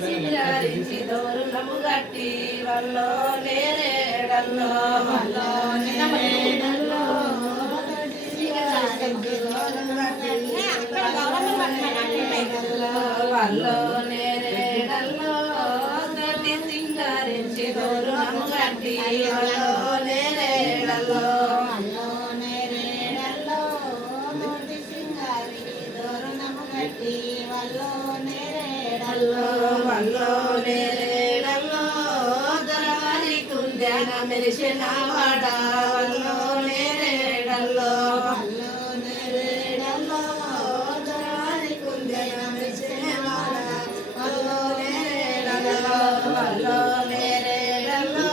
సింగారించి దోరులము గట్టి వల్లో నేరేడల్లో వల్లో నేరేడల్లో వల్లో నేరేడల్లో గట్టి సింగారించి దోరులము గట్టి వల్లో నేరేడల్లో వల్లో నేరేడల్లో దొరవారి కుందెన మెరిసిన వాడ వల్లో నేరేడల్లో వల్లో నేరేడల్లో దొరవారి కుందెన మెరిసిన వాడ వల్లో నేరేడల్లో వల్లో నేరేడల్లో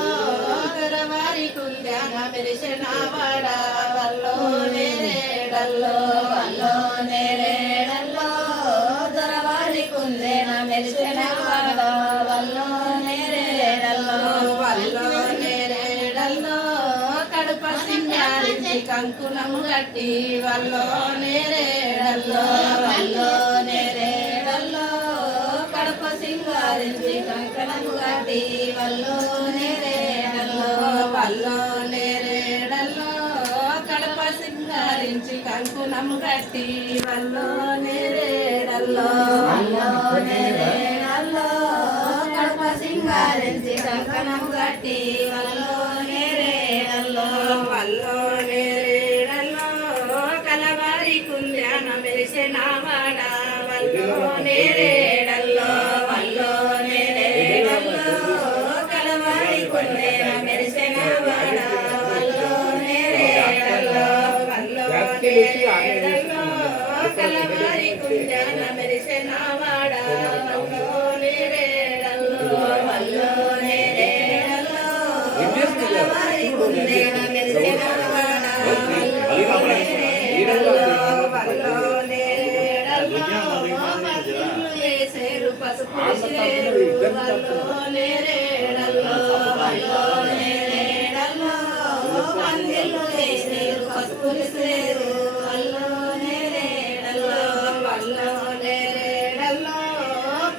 దొరవారి కుందెన మెరిసిన వాడ వల్లో నేరేడల్లో వల్లో నేరేడల్లో మెరిసిన వాడ వల్లో నేరేడల్లో వల్లో నేరేడల్లో కడుప సింగారించి కంకునము గట్టి వల్లో నేరేడల్లో వల్లో నేరేడల్లో కడుప సింగారించి కంకణము గట్టి వల్లో నేరేడల్లో వల్లో నేరేడల్లో కడుప సింగారించి కంకునము గట్టి వల్లో నేరేడల్లో వల్లో నేరేడల్లో కడుప సింగారించి కంకణము గట్టి వల్లో నేరేడల్లో వల్లో నేరేడల్లో కలవారి కుందెన మెరిసిన వాడ వల్లో నేరేడల్లో వల్లో నేరేడల్లో కలవారి కుందెన మెరిసిన వాడ వల్లో నేరేడల్లో వల్లో నేరేడల్లో కలవారి కుందెన మెరిసిన వాడ వల్లో నేరేడల్లో వల్లో నేరేడల్లో కలవారి కుందెన మెరిసిన వాడ వల్లో నేరేడల్లో వల్లో నేరేడల్లో పందిళ్ళు వేసేరు పసుపు చేరు వల్లో నేరేడల్లో వల్లో నేరేడల్లో పందిళ్ళు వేసేరు పసుపు చేరు వల్లో నేరేడల్లో వల్లో నేరేడల్లో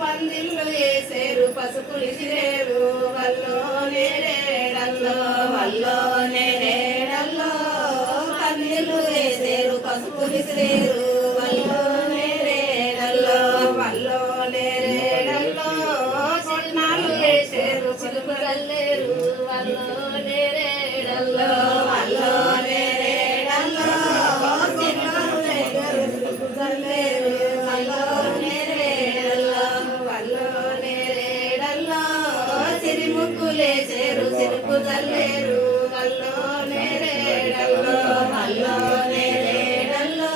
పందిళ్ళు వేసేరు పసుపులు సిరేరు వల్లో నేరేడల్లో వల్లో నేరేడల్లో పందిళ్ళు వేసేరు పసుపులు సిరేరు వల్లో నేరేడల్లో వల్లో నేరేడల్లో చిన్నాలు వేసేరు చిలుపు కల్లేరు వల్లో నేరేడల్లో వల్లో నేరేడల్లో చిన్నాలు వేసేరు చిలుపు కల్లేరు వల్లో నేరేడల్లో వల్లో నేరేడల్లో సిరిముక్కులేసేరు చిలుపు కల్లేరు వల్లో నేరేడల్లో వల్లో నేరేడల్లో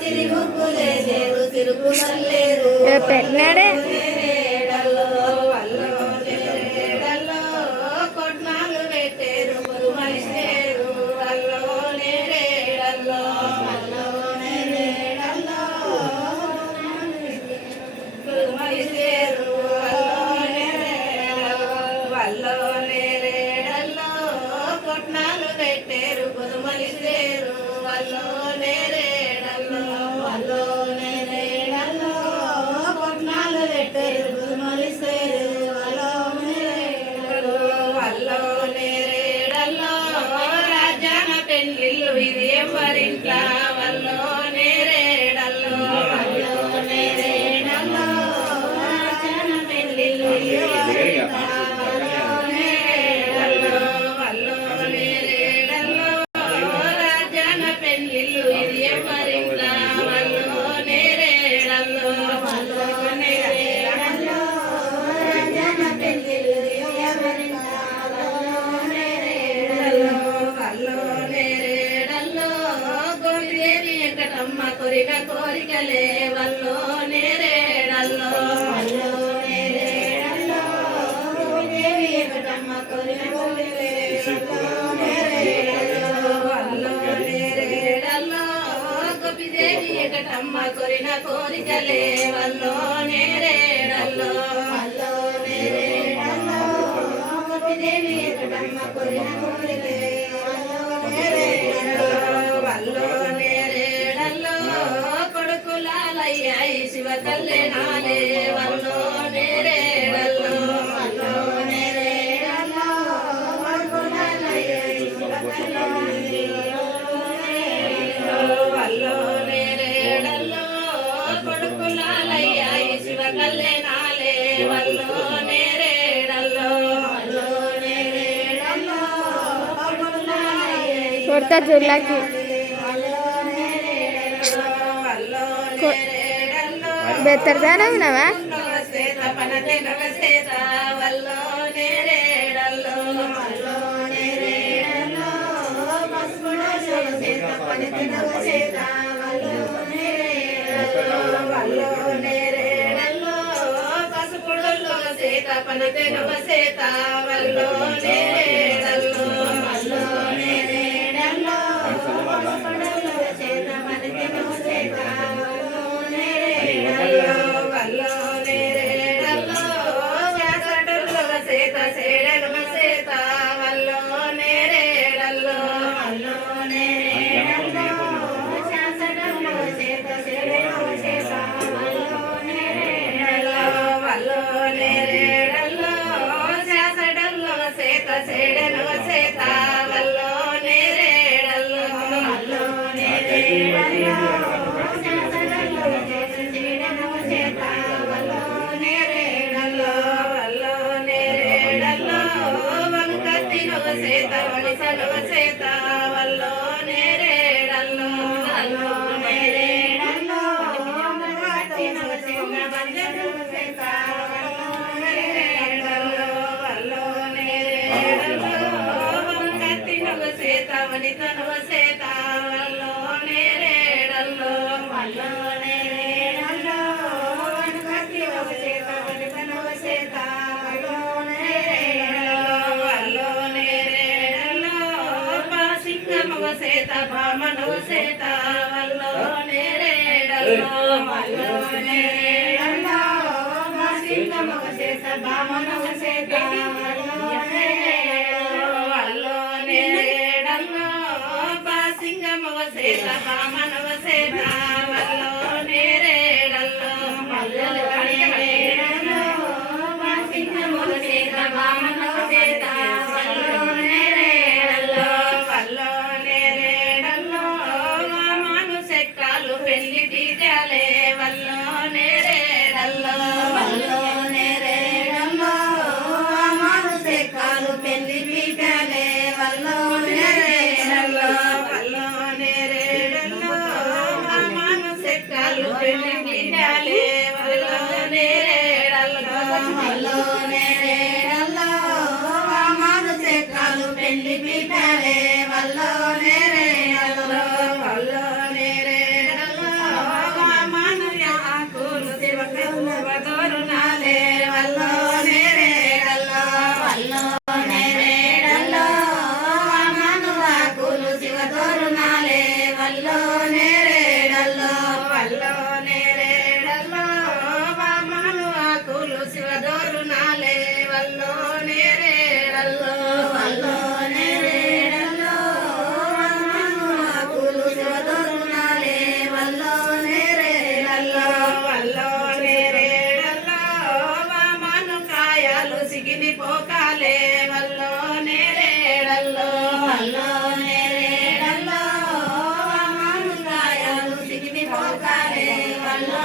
సిరిముక్కులేసేరు చిలుపు కల్లేరు పెట్టినాడే నేరేడల్లో వల్లో నేరేడల్లో కొట్నాలు పెట్టేరు మనిషేరు వల్లో నేరేడల్లో వల్లో నేరేడల్లో మనిషేరు వల్లో నేరేడల్లో వల్లో నేరేడల్లో కొట్నాలు పెట్టేరు మనిషేరు వల్లో నేరేడల్లో వల్లో నేరేడల్లో కొట్నాలు పెట్టేరు మనిషేరు వల్లో నేరేడల్లో వల్లో నేరేడల్లో రాజాన పెళ్ళిళ్ళు ఇది ఎవరింట్లా వల్లో నేరేడల్లో వల్లో నేరేడల్లో రాజాన పెళ్ళిళ్ళు ఎవరింట్లా వల్లో నేరేడల్లో వల్లో నేరేడల్లో రాజాన పెళ్ళిళ్ళు ఇది ఎవరింట్లా వల్లో నేరేడల్లో వల్లో నేరేడల్లో రాజాన పెళ్ళిళ్ళు ఎవరింట్లా వల్లో నేరేడల్లో వల్లో నేరేడల్లో గోపిదేవి వెంకటమ్మ కోరిక కోరికలే వల్లో నేరేడల్లో వల్లో నేరేడల్లో గోపిదేవి వెంకటమ్మ కోరిక కోరికలే వల్లో నేరేడల్లో వల్లో నేరేడల్లో గోపిదేవి వెంకటమ్మ కోరిన కోరికలే వల్లో నేరేడల్లో వల్లో నేరేడల్లో గోపిదేవి వెంకటమ్మ కోరిన కోరికలే వల్లో నేరేడల్లో వల్లో నేరేడల్లో కొడుకులాలయ్యాయి శివ కళ్యాణాలే వల్లో నేరే కొడతా జుల్లకి బెత్తరదానా ఉన్నావా పనతే నవ సేత వల్లో నేరేడల్లో వల్లో నేరేడల్లో పడల్లో సేత పనతే నవ సేత వల్లో నేరేడల్లో వల్లో నేరేడల్లో శాసడల్లో సేత సేడనవ సేత వల్లో నేరేడల్లో వల్లో నేరేడల్లో శాసడల్లో సేత సేడనవ సేత వల్లో నేరేడల్లో వల్లో నేరేడల్లో సేడనవ సేత వల్లో నేరేడల్లో వల్లో నేరేడల్లో శాసడల్లో సేడనవ సేత వల్లో నేరేడల్లో వల్లో నేరేడల్లో వంకతినవ సేత వనిసనవ సేత వల్లో నేరేడల్లో వల్లో నేరేడల్లో వంకతినవ సేత వంజనవ సేత వనితనవ సేత వల్లో నేరేడల్లో వల్లో నేరేడల్లో వనకతినవ సేత వనితనవ సేత వల్లో నేరేడల్లో వల్లో నేరేడల్లో పాసింగమవ సేత భామనవ సేత వల్లో నేరేడల్లో వల్లో నేరేడల్లో పాసింగమవ సేత భామనవ సేత వల్లో సింగమవ సేత భామనవ సేత వల్లో నేరేడల్లో వల్లో నేరేడల్లో సింగమవ సేత భామనవ సేత వల్లో నేరేడల్లో వల్లో నేరేడల్లో మాను సెక్కాలు పెళ్లి టీజాలే వల్లో నేరేడల్లో వల్లో నేరేడల్లో మాను సెక్కాలు పెళ్లి టీజాలే వల్లో నేరేడల్లో పెళ్ళిడాలే వల్లో నేరేడల్లో వల్లో నేరేడల్లో మాను చెక్కాలు పెళ్లి పీఠాలే వల్లో నేరేడల్లో వల్లో నేరేడల్లో మాను ఆకులు శివదోరునాలే వల్లో నేరేడల్లో వల్లో నేరేడల్లో మాను ఆకులు శివదోరునాలే వల్లో నేరేడల్లో వల్లో నేరేడల్లో వామను ఆకులు శివదోరునాలే వల్లో నేరేడల్లో వల్లో నేరేడల్లో వామను ఆకులు శివదోరునాలే వల్లో నేరేడల్లో వల్లో నేరేడల్లో వామను కాయాలు సిగిని పోకాలే వల్లో నేరేడల్లో వల్లో నేరేడల్లో వామను కాయాలు సిగిని పోకాలే వల్లో